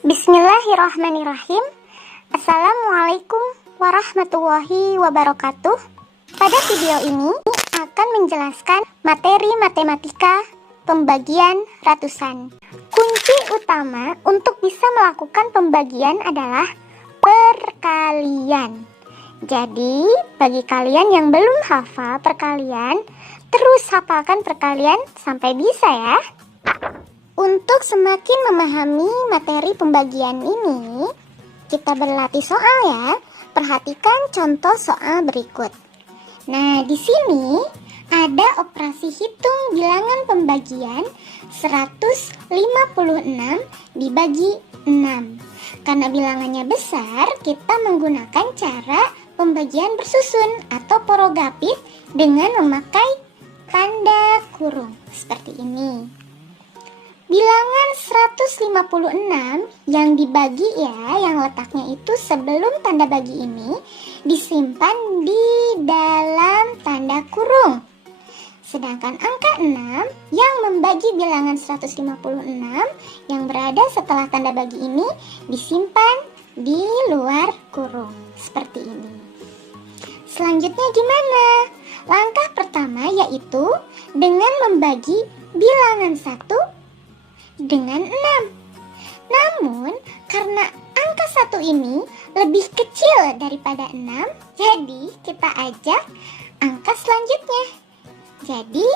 Bismillahirrahmanirrahim. Assalamualaikum warahmatullahi wabarakatuh. Pada video ini akan menjelaskan materi matematika pembagian ratusan. Kunci utama untuk bisa melakukan pembagian adalah perkalian. Jadi, bagi kalian yang belum hafal perkalian, terus hafalkan perkalian sampai bisa ya. Untuk semakin memahami materi pembagian ini, kita berlatih soal ya. Perhatikan contoh soal berikut. Nah, di sini ada operasi hitung bilangan pembagian 156 dibagi 6. Karena bilangannya besar, kita menggunakan cara pembagian bersusun atau porogapit dengan memakai tanda kurung seperti ini. Bilangan 156 yang dibagi ya, yang letaknya itu sebelum tanda bagi ini disimpan di dalam tanda kurung. Sedangkan angka 6 yang membagi bilangan 156 yang berada setelah tanda bagi ini disimpan di luar kurung. Seperti ini. Selanjutnya gimana? Langkah pertama yaitu dengan membagi bilangan 1 dengan 6. Namun, karena angka 1 ini lebih kecil daripada 6, jadi kita ajak angka selanjutnya. Jadi,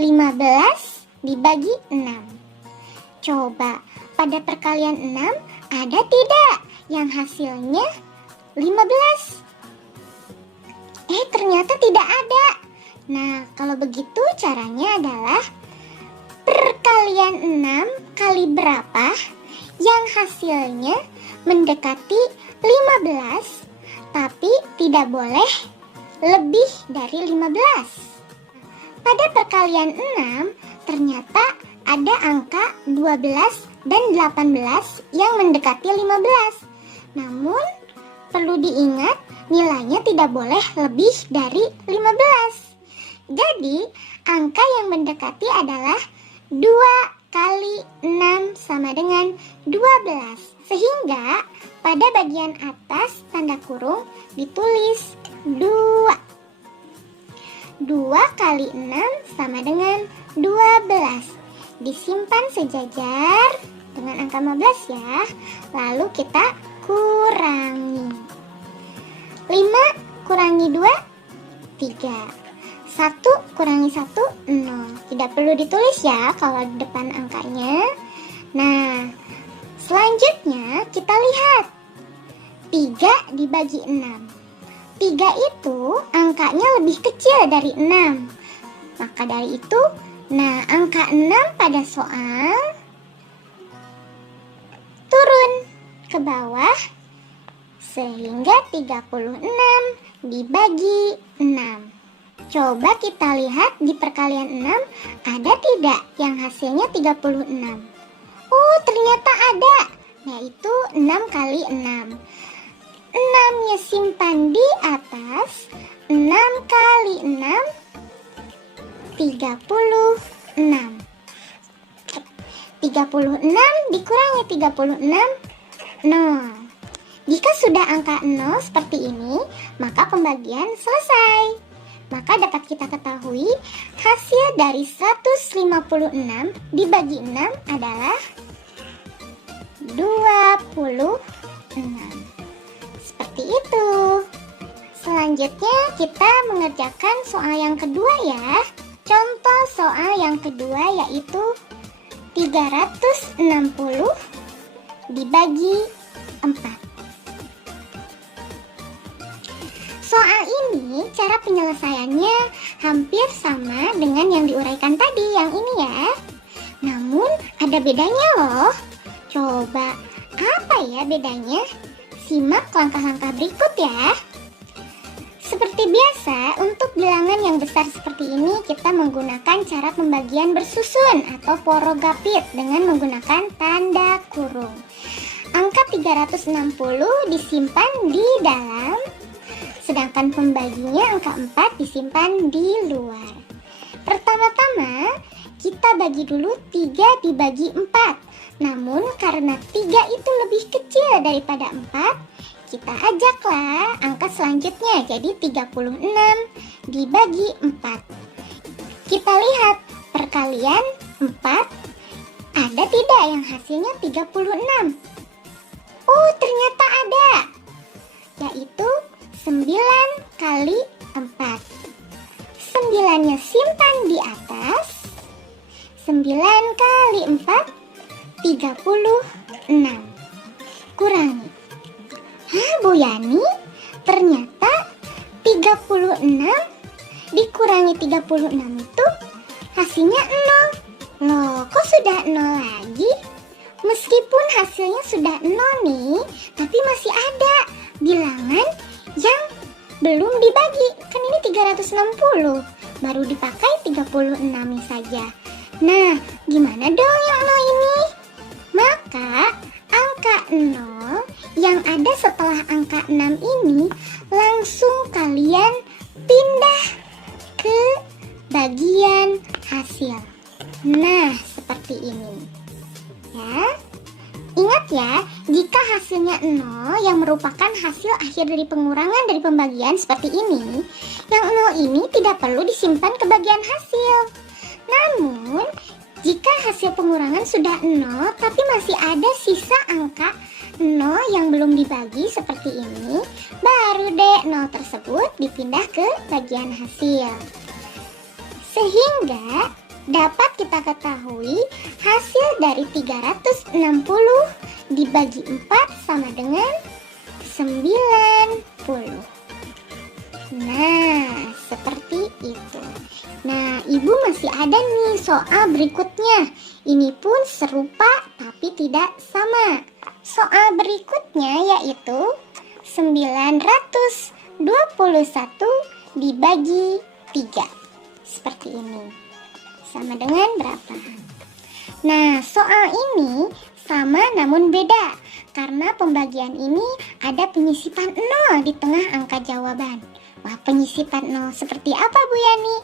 15 dibagi 6. Coba, pada perkalian 6 ada tidak yang hasilnya 15? Ternyata tidak ada. Nah, kalau begitu caranya adalah perkalian 6 kali berapa yang hasilnya mendekati 15, tapi tidak boleh lebih dari 15. Pada perkalian 6 ternyata ada angka 12 dan 18 yang mendekati 15. Namun perlu diingat nilainya tidak boleh lebih dari 15. Jadi angka yang mendekati adalah 2 kali 6 sama dengan 12. Sehingga pada bagian atas tanda kurung ditulis 2. 2 kali 6 sama dengan 12. Disimpan sejajar dengan angka 15 ya. Lalu kita kurangi. 5 kurangi 2, 3. 1 kurangi 1, 0. Tidak perlu ditulis ya kalau di depan angkanya. Nah, selanjutnya kita lihat 3 dibagi 6. 3 itu angkanya lebih kecil dari 6. Maka dari itu, nah angka 6 pada soal turun ke bawah sehingga 36 dibagi 6. Coba kita lihat di perkalian 6 ada tidak yang hasilnya 36? Oh, ternyata ada, yaitu 6 kali 6. 6-nya simpan di atas, 6 kali 6, 36. 36 dikurangi 36, 0. Jika sudah angka 0 seperti ini, maka pembagian selesai. Maka dapat kita ketahui hasil dari 156 dibagi 6 adalah 26. Seperti itu. Selanjutnya kita mengerjakan soal yang kedua ya. Contoh soal yang kedua yaitu 360 dibagi 4. Soal ini cara penyelesaiannya hampir sama dengan yang diuraikan tadi yang ini ya. Namun ada bedanya loh. Coba apa ya bedanya? Simak langkah-langkah berikut ya. Seperti biasa, untuk bilangan yang besar seperti ini kita menggunakan cara pembagian bersusun atau porogapit dengan menggunakan tanda kurung. Angka 360 disimpan di dalam, sedangkan pembaginya angka 4 disimpan di luar. Pertama-tama kita bagi dulu 3 dibagi 4. Namun karena 3 itu lebih kecil daripada 4, kita ajaklah angka selanjutnya, jadi 36 dibagi 4. Kita lihat perkalian 4, ada tidak yang hasilnya 36? Oh, ternyata ada, yaitu 9 kali 4. 9-nya simpan di atas. 9 kali 4, 36. Kurangi. Hah, Bu Yani? Ternyata 36 dikurangi 36 itu hasilnya 0. Loh, kok sudah 0 lagi? Meskipun hasilnya sudah 0 nih, tapi masih ada bilangan yang belum dibagi. Kan ini 360, baru dipakai 36 saja. Nah, gimana dong yang 0 ini? Maka angka 0 yang ada setelah angka 6 ini langsung kalian pindah ke bagian hasil. Nah, seperti ini. Ya. Ingat ya, jika hasilnya 0 yang merupakan hasil akhir dari pengurangan dari pembagian seperti ini, yang 0 ini tidak perlu disimpan ke bagian hasil. Namun, jika hasil pengurangan sudah 0 tapi masih ada sisa angka 0 yang belum dibagi seperti ini, baru deh 0 tersebut dipindah ke bagian hasil. Sehingga dapat kita ketahui hasil dari 360 dibagi 4 sama dengan 90. Nah, seperti itu. Nah, Ibu masih ada nih soal berikutnya. Ini pun serupa tapi tidak sama. Soal berikutnya yaitu 921 dibagi 3. Seperti ini. Sama dengan berapa? Nah, soal ini sama namun beda. Karena pembagian ini ada penyisipan 0 di tengah angka jawaban. Wah, penyisipan 0 seperti apa, Bu Yani?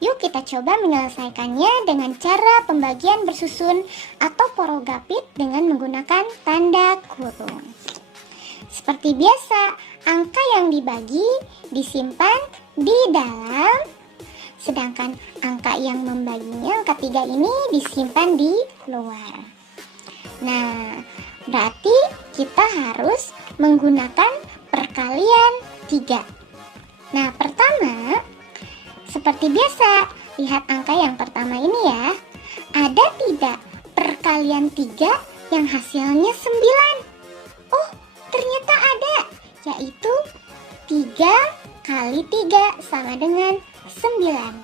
Yuk kita coba menyelesaikannya dengan cara pembagian bersusun atau porogapit dengan menggunakan tanda kurung. Seperti biasa, angka yang dibagi disimpan di dalam, sedangkan angka yang membaginya, angka 3 ini disimpan di luar. Nah, berarti kita harus menggunakan perkalian 3. Nah, pertama, seperti biasa, lihat angka yang pertama ini ya. Ada tidak perkalian 3 yang hasilnya 9? Oh, ternyata ada, yaitu 3 kali 3 sama dengan 9.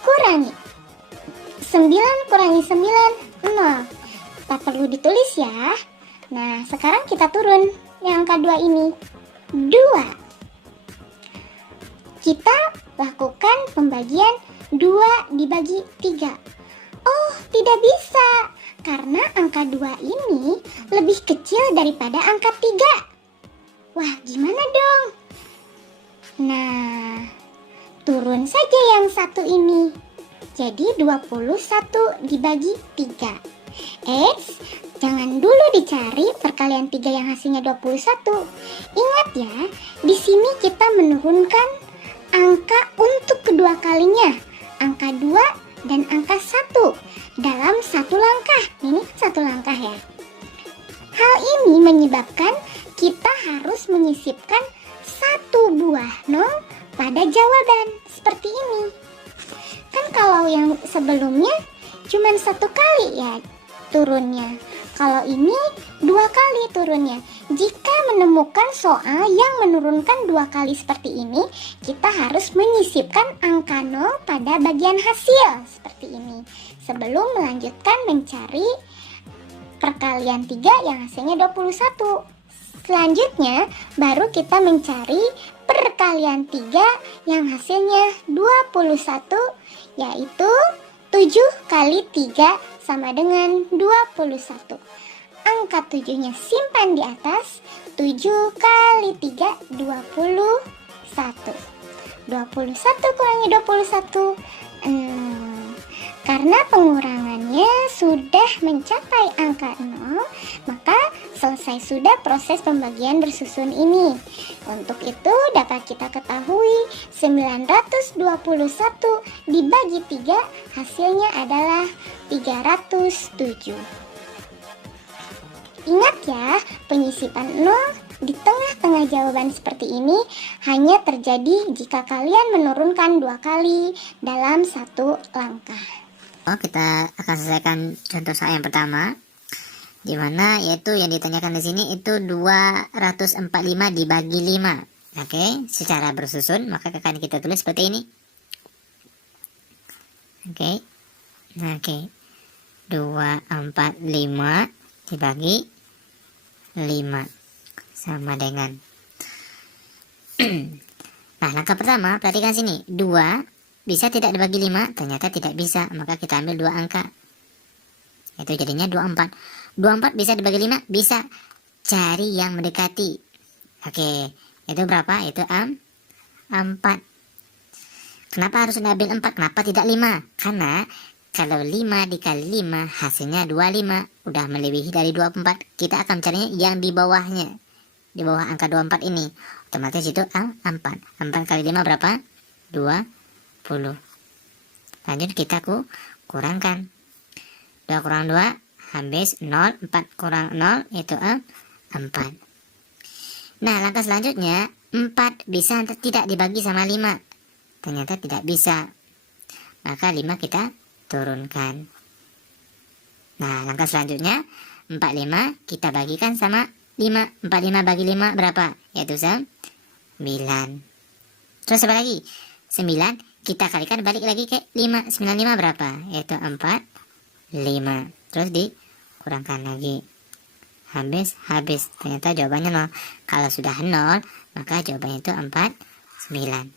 Kurangi 9 kurangi 9, 0. Tak perlu ditulis ya. Nah, sekarang kita turun yang angka 2 ini, 2. Kita lakukan pembagian 2 dibagi 3. Oh, tidak bisa, karena angka 2 ini lebih kecil daripada angka 3. Wah, gimana dong? Nah, turun saja yang satu ini. Jadi 21 dibagi 3. Jangan dulu dicari perkalian 3 yang hasilnya 21. Ingat ya, di sini kita menurunkan angka untuk kedua kalinya, angka 2 dan angka 1 dalam satu langkah. Ini kan satu langkah ya. Hal ini menyebabkan kita harus menyisipkan satu buah 0 pada jawaban seperti ini. Kan kalau yang sebelumnya cuma 1 kali ya turunnya. Kalau ini 2 kali turunnya. Jika menemukan soal yang menurunkan 2 kali seperti ini, kita harus menyisipkan angka 0 pada bagian hasil seperti ini, sebelum melanjutkan mencari perkalian 3 yang hasilnya 21. Selanjutnya baru kita mencari perkalian 3 yang hasilnya 21, yaitu 7 kali 3 sama dengan 21. Angka 7-nya simpan di atas. 7 kali 3, 21. 21 kurangi 21. Karena pengurangan misalnya sudah mencapai angka 0, maka selesai sudah proses pembagian bersusun ini. Untuk itu dapat kita ketahui 921 dibagi 3 hasilnya adalah 307. Ingat ya, penyisipan 0 di tengah-tengah jawaban seperti ini hanya terjadi jika kalian menurunkan 2 kali dalam satu langkah. Kita akan selesaikan contoh soal yang pertama, di mana yaitu yang ditanyakan di sini itu 245 dibagi 5. Oke, secara bersusun maka akan kita tulis seperti ini. Oke. 245 dibagi 5 sama dengan nah, langkah pertama, perhatikan sini. 2 bisa tidak dibagi 5? Ternyata tidak bisa, maka kita ambil 2 angka. Itu jadinya 24. 24 bisa dibagi 5? Bisa. Cari yang mendekati. Oke, itu berapa? Itu 4. Kenapa harus ambil 4? Kenapa tidak 5? Karena kalau 5 dikali 5 hasilnya 25. Udah melebihi dari 24. Kita akan carinya yang di bawahnya. Di bawah angka 24 ini. Otomatis itu 4. 4 kali 5 berapa? 20. Lanjut kita kurangkan. 2 kurang 2 habis 0. 4 kurang 0 itu 4. Nah, langkah selanjutnya 4 bisa tidak dibagi sama 5. Ternyata tidak bisa. Maka 5 kita turunkan. Nah, langkah selanjutnya 45 kita bagikan sama 5. 45 bagi 5 berapa? Yaitu 9. Terus apa lagi? 9 kita kalikan balik lagi ke 5. 95 berapa? Yaitu 45. Terus dikurangkan lagi. Habis. Ternyata jawabannya 0. Kalau sudah 0, maka jawabannya itu 49.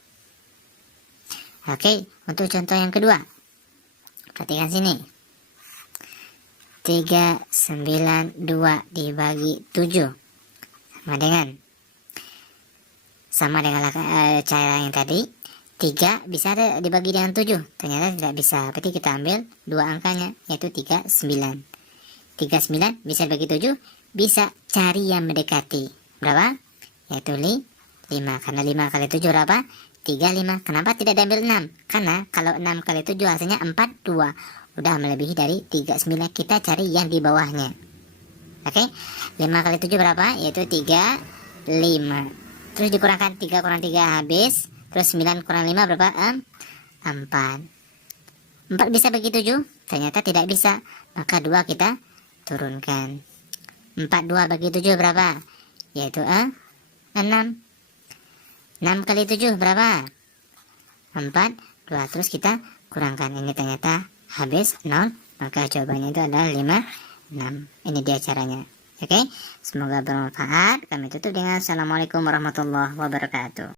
Oke, untuk contoh yang kedua. Perhatikan sini. 392 dibagi 7 sama dengan cara yang tadi. 3 bisa dibagi dengan 7. Ternyata tidak bisa. Berarti kita ambil 2 angkanya, yaitu 39. 39 bisa dibagi 7? Bisa. Cari yang mendekati. Berapa? Yaitu 5. Karena 5 kali 7 berapa? 35. Kenapa tidak diambil 6? Karena kalau 6 kali 7 hasilnya 42. Udah melebihi dari 39. Kita cari yang di bawahnya. Oke, 5 kali 7 berapa? Yaitu 35. Terus dikurangkan 3 kurang 3 habis. Terus 9 kurang 5 berapa? 4. 4 bisa bagi 7? Ternyata tidak bisa. Maka 2 kita turunkan. 4 2 bagi 7 berapa? Yaitu 6. 6 kali 7 berapa? 4 2. Terus kita kurangkan. Ini ternyata habis 0. Maka jawabannya itu adalah 6. Ini dia caranya. Oke, semoga bermanfaat. Kami tutup dengan assalamualaikum warahmatullahi wabarakatuh.